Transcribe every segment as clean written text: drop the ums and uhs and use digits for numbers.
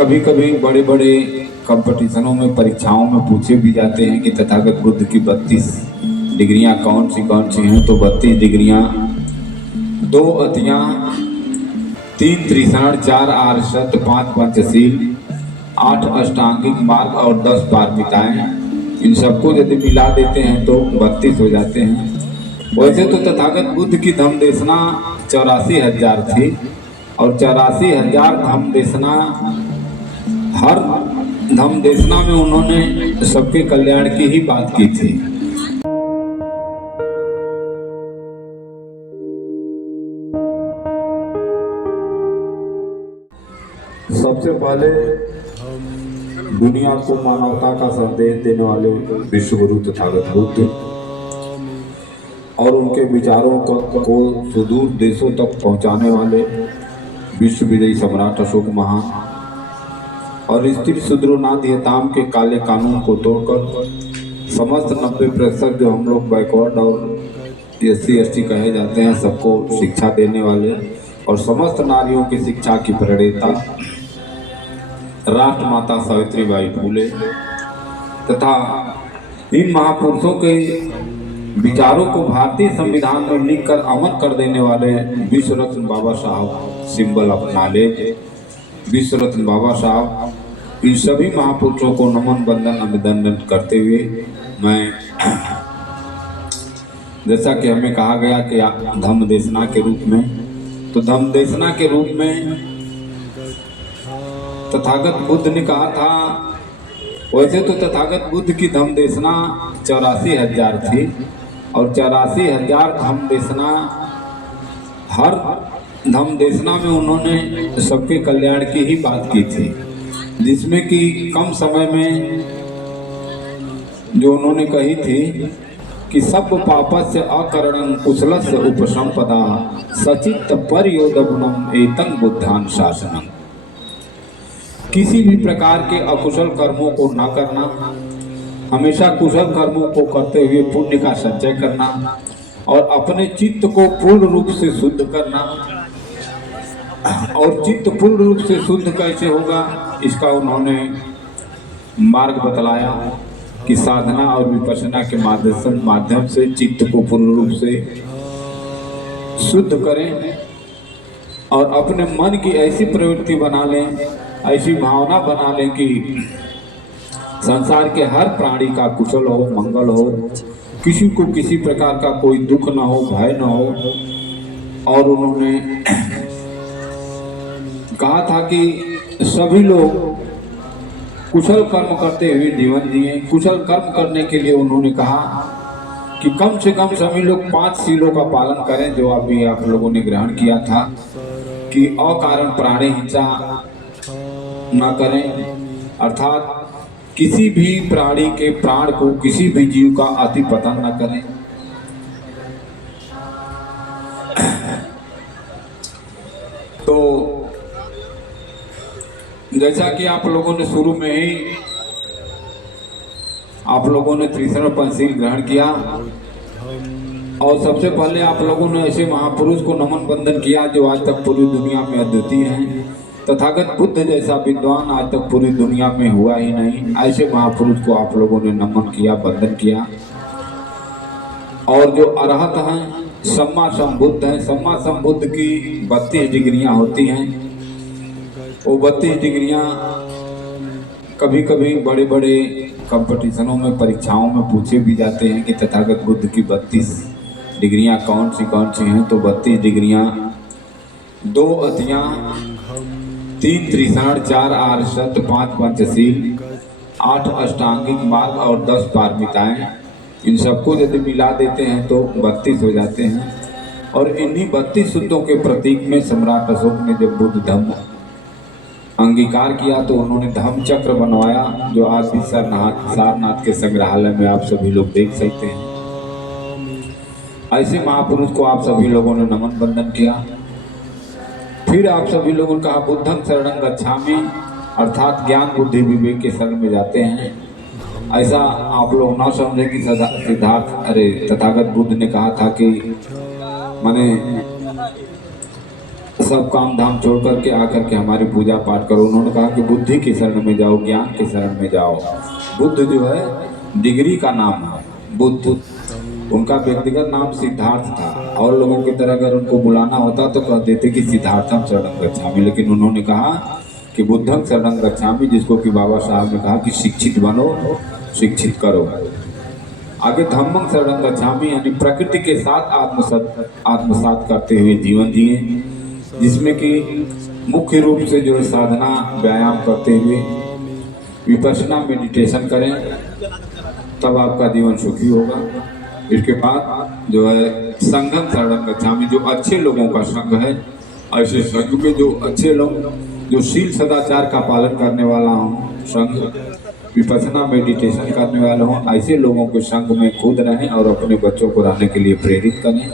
कभी कभी बड़े बड़े कंपटीशनों में, परीक्षाओं में पूछे भी जाते हैं कि तथागत बुद्ध की 32 डिग्रियां कौन सी हैं। तो 32 डिग्रियां 2 अतियां, 3 त्रिसरण, 4 आर्षद, 5 पंचशील, 8 अष्टांगिक मार्ग और 10 पारमिताएं, इन सबको यदि मिला देते हैं तो 32 हो जाते हैं। वैसे तो तथागत बुद्ध की धम्म देशना 84,000 थी और 84,000 धम्म देशना, हर धम्म देशना में उन्होंने सबके कल्याण की ही बात की थी। सबसे पहले दुनिया को मानवता का संदेश देने वाले विश्व गुरु तथागत बुद्ध और उनके विचारों को सुदूर देशों तक पहुंचाने वाले विश्व विजयी सम्राट अशोक महान और स्त्री शूद्रोनाथ यताम के काले कानून को तोड़कर समस्त 90% जो हम लोग बैकवर्ड और SC/ST कहे जाते हैं सबको शिक्षा देने वाले और समस्त नारियों की शिक्षा की प्रणेता राष्ट्रमाता सावित्रीबाई फूले तथा इन महापुरुषों के विचारों को भारतीय संविधान में लिखकर अमल कर देने वाले विश्व रत्न बाबा साहब, सिंबल ऑफ नॉलेज, विश्व रत्न बाबा साहब, इन सभी महापुरुषों को नमन बंदन अभिनंदन करते हुए मैं, जैसा कि हमें कहा गया कि धम्म देशना के रूप में, तो धम्म देशना के रूप में तथागत बुद्ध ने कहा था। वैसे तो तथागत बुद्ध की धम्म देशना 84,000 थी और 84,000 धम्म देशना, हर धम्म देशना में उन्होंने सबके कल्याण की ही बात की थी, जिसमें कि कम समय में जो उन्होंने कही थी कि सब पापस्य अकरणं कुशलस्य उपसंपदा सचित्त परयोदगुणम एतं बुद्धान शासनम। किसी भी प्रकार के अकुशल कर्मों को न करना, हमेशा कुशल कर्मों को करते हुए पुण्य का संचय करना और अपने चित्त को पूर्ण रूप से शुद्ध करना। और चित्त पूर्ण रूप से शुद्ध कैसे होगा, इसका उन्होंने मार्ग बतलाया कि साधना और विपश्यना के माध्यम से चित्त को पूर्ण रूप से शुद्ध करें और अपने मन की ऐसी प्रवृत्ति बना लें, ऐसी भावना बना लें कि संसार के हर प्राणी का कुशल हो, मंगल हो, किसी को किसी प्रकार का कोई दुख न हो, भय न हो। और उन्होंने कहा था कि सभी लोग कुशल कर्म करते हुए जीवन जिए। कुशल कर्म करने के लिए उन्होंने कहा कि कम से कम सभी लोग 5 सीलों का पालन करें, जो अभी आप लोगों ने ग्रहण किया था कि अकारण प्राणी हिंसा न करें, अर्थात किसी भी प्राणी के प्राण को, किसी भी जीव का अति पतन न करें। तो जैसा कि आप लोगों ने शुरू में ही आप लोगों ने त्रिसरण पंचशील ग्रहण किया और सबसे पहले आप लोगों ने ऐसे महापुरुष को नमन बंदन किया जो आज तक पूरी दुनिया में अद्वितीय हैं। तथागत बुद्ध जैसा विद्वान आज तक पूरी दुनिया में हुआ ही नहीं। ऐसे महापुरुष को आप लोगों ने नमन किया, वंदन किया। और जो अरहत हैं, सम्मा संबुद्ध हैं, सम्मा संबुद्ध की 32 डिग्रियां होती हैं। वो 32 डिग्रियां कभी कभी बड़े बड़े कंपटीशनों में, परीक्षाओं में पूछे भी जाते हैं कि तथागत बुद्ध की 32 डिग्रियां कौन सी हैं। तो 32 डिग्रियां 2 अतियां, 3 त्रिसरण, 4 आर्षद, 5 पंचशील, 8 अष्टांगिक मार्ग और 10 पारमिताएं, इन सबको यदि मिला देते हैं तो 32 हो जाते हैं। और इन्हीं 32 सूत्रों के प्रतीक में सम्राट अशोक ने जब बुद्ध धम्म अंगीकार किया तो उन्होंने धम्म चक्र बनवाया, जो आज भी सारनाथ के संग्रहालय में आप सभी लोग देख सकते हैं। ऐसे महापुरुष को आप सभी लोगों ने नमन बंदन किया। फिर आप सभी लोगों ने कहा बुद्धं शरणं गच्छामि, अर्थात ज्ञान बुद्धि विवेक के शरण में जाते हैं। ऐसा आप लोग ना समझे कि तथागत बुद्ध ने कहा था कि माने सब काम धाम छोड़ करके आकर के हमारी पूजा पाठ करो। उन्होंने कहा कि बुद्धि की शरण में जाओ, ज्ञान की शरण में जाओ। बुद्ध जो है डिग्री का नाम है, बुद्ध। उनका व्यक्तिगत नाम सिद्धार्थ था, और लोगों की तरह अगर उनको बुलाना होता तो कह देते कि सिद्धार्थम शरणं गच्छामि, लेकिन उन्होंने कहा कि बुद्धं शरणं गच्छामि, जिसको कि बाबा साहब ने कहा कि शिक्षित बनो, शिक्षित करो। आगे धम्मं शरणं गच्छामि यानी प्रकृति के साथ आत्मसात करते हुए जीवन जिए, जिसमें कि मुख्य रूप से जो है साधना व्यायाम करते हुए विपश्यना मेडिटेशन करें, तब आपका जीवन सुखी होगा। इसके बाद जो है संघं शरणं गच्छामि, जो अच्छे लोगों का संघ है, ऐसे संघ में जो अच्छे लोग जो शील सदाचार का पालन करने वाला हो, संघ विपश्यना मेडिटेशन करने वाले हों, ऐसे लोगों के संग में खुद रहें और अपने बच्चों को रहने के लिए प्रेरित करें।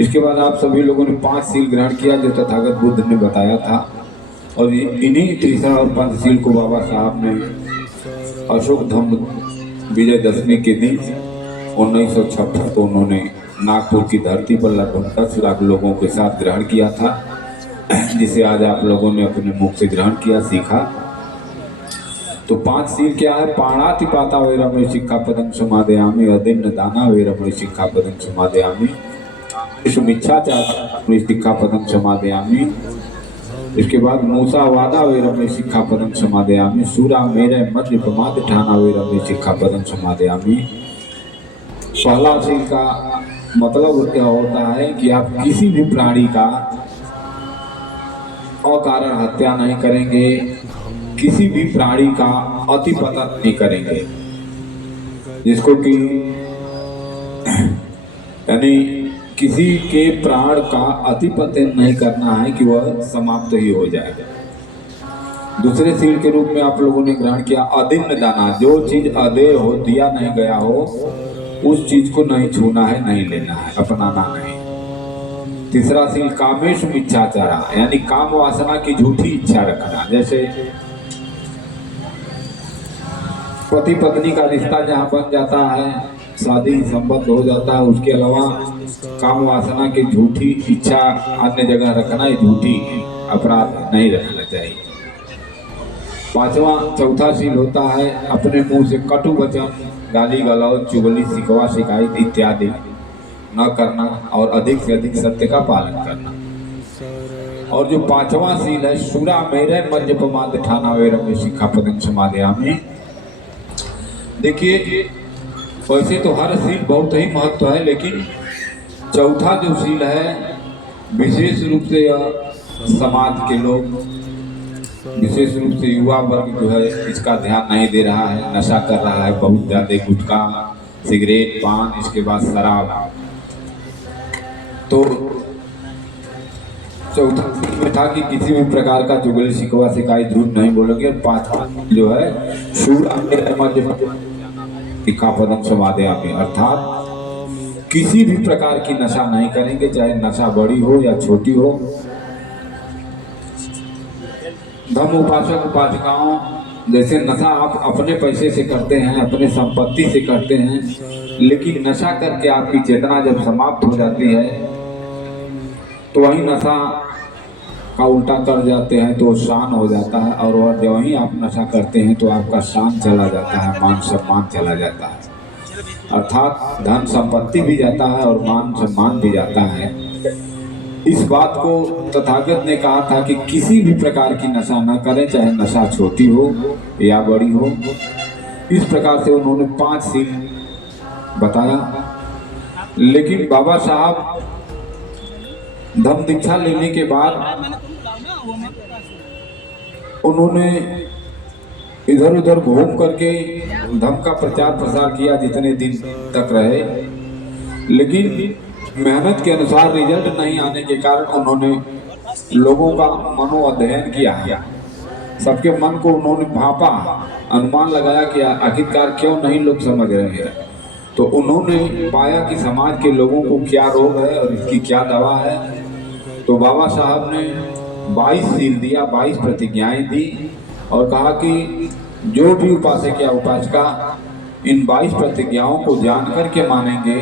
इसके बाद आप सभी लोगों ने 5 सील ग्रहण किया जो तथागत बुद्ध ने बताया था, और इन्हीं तीसरा और पंचशील को बाबा साहब ने अशोक धम्म विजयदशमी के दिन 1956 को उन्होंने नागपुर की धरती पर लगभग 10 लाख लोगों के साथ ग्रहण किया था, जिसे आज आप लोगों ने अपने मुख से ग्रहण किया, सीखा। तो 5 सील क्या है? पाणातिपाता वैरमणि सिक्खापदं समादयामि, अदिन्न दाना वैरमणि सिक्खापदं समादयामि, मिच्छाचार सिक्खापदं समादयामि। इसके बाद मूसावादा वैरमणि सिक्खापदं समादयामि, सूरा मेरे मध्य प्रमाद ठाना वैरमणि सिक्खापदं समादयामि। पहला सील का मतलब क्या होता है कि आप किसी भी प्राणी का अकारण हत्या नहीं करेंगे, किसी भी प्राणी का अतिपतन नहीं करेंगे, जिसको कि यानी किसी के प्राण का अतिपतन नहीं करना है कि वह समाप्त ही हो जाए। दूसरे सील के रूप में आप लोगों ने ग्रहण किया अदिन्न दाना, जो चीज अदेय हो, दिया नहीं गया हो, उस चीज को नहीं छूना है, नहीं लेना है, अपनाना नहीं। तीसरा सील कामेषु मिच्छाचारा, यानी काम वासना की झूठी इच्छा रखना। जैसे पति पत्नी का रिश्ता जहाँ बन जाता है, शादी संबंध हो जाता है, उसके अलावा काम वासना की झूठी इच्छा अन्य जगह रखना, ये झूठी अपराध नहीं रखना चाहिए। चौथा सील होता है अपने मुंह से कटु वचन, गाली गलौज, चुगली, शिकवा शिकायत इत्यादि न करना, और अधिक से अधिक सत्य का पालन करना। और जो 5वां सील है सूरा मेरे मध्यपमाद ठाना वैरमणि सिक्खापदं समादयामि। देखिए वैसे तो हर सील बहुत ही महत्व है, लेकिन चौथा जो सील है विशेष रूप से समाज के लोग, विशेष रूप से युवा वर्ग जो है इसका ध्यान नहीं दे रहा है, नशा कर रहा है बहुत ज्यादा, गुटखा, सिगरेट, पान, इसके बाद शराब। तो चौथा में था कि किसी भी प्रकार का चुगली शिकवा शिकायत झूठ नहीं बोलोगे। और 5वां जो है सूरा मेरे मध्य सिक्खापदं समादयामि, अर्थात किसी भी प्रकार की नशा नहीं करेंगे, चाहे नशा बड़ी हो या छोटी हो। धर्म उपासक उपासिकाओं, जैसे नशा आप अपने पैसे से करते हैं, अपने संपत्ति से करते हैं, लेकिन नशा करके आपकी चेतना जब समाप्त हो जाती है तो वही नशा का उल्टा कर जाते हैं तो शान हो जाता है, और वह जब वहीं आप नशा करते हैं तो आपका शान चला जाता है, मान सम्मान चला जाता है, अर्थात धन संपत्ति भी जाता है और मान सम्मान भी जाता है। इस बात को तथागत ने कहा था कि किसी भी प्रकार की नशा न करें, चाहे नशा छोटी हो या बड़ी हो। इस प्रकार से उन्होंने 5 सील बताया। लेकिन बाबा साहब धम्म दीक्षा लेने के बाद उन्होंने इधर उधर घूम करके धम्म का प्रचार प्रसार किया जितने दिन तक रहे, लेकिन मेहनत के अनुसार रिजल्ट नहीं आने के कारण उन्होंने लोगों का मनो अध्ययन किया, सबके मन को उन्होंने भापा, अनुमान लगाया कि आखिरकार क्यों नहीं लोग समझ रहे हैं। तो उन्होंने पाया कि समाज के लोगों को क्या रोग है और इसकी क्या दवा है। तो बाबा साहब ने 22 सील दिया, 22 प्रतिज्ञाएं दी और कहा कि जो भी उपासक या उपासिका इन 22 प्रतिज्ञाओं को जान करके मानेंगे,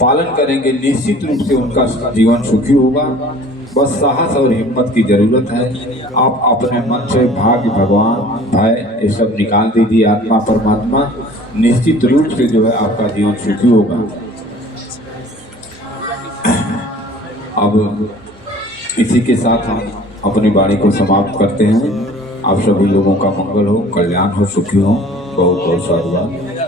पालन करेंगे, निश्चित रूप से उनका जीवन सुखी होगा बस साहस और हिम्मत की जरूरत है। आप अपने मन से भाग्य, भगवान, भय ये सब निकाल दीजिए। आत्मा परमात्मा निश्चित रूप से जो है आपका जीवन सुखी होगा। अब इसी के साथ हम अपनी वाणी को समाप्त करते हैं। आप सभी लोगों का मंगल हो, कल्याण हो, सुखी हो। बहुत बहुत साधुवाद।